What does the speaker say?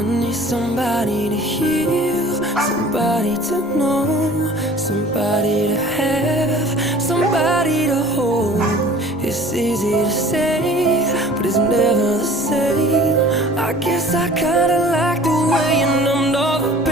I need somebody to heal, somebody to know, somebody to have, somebody to hold. It's easy to say, but it's never the same. I guess I kinda like the way you numbed all the pain.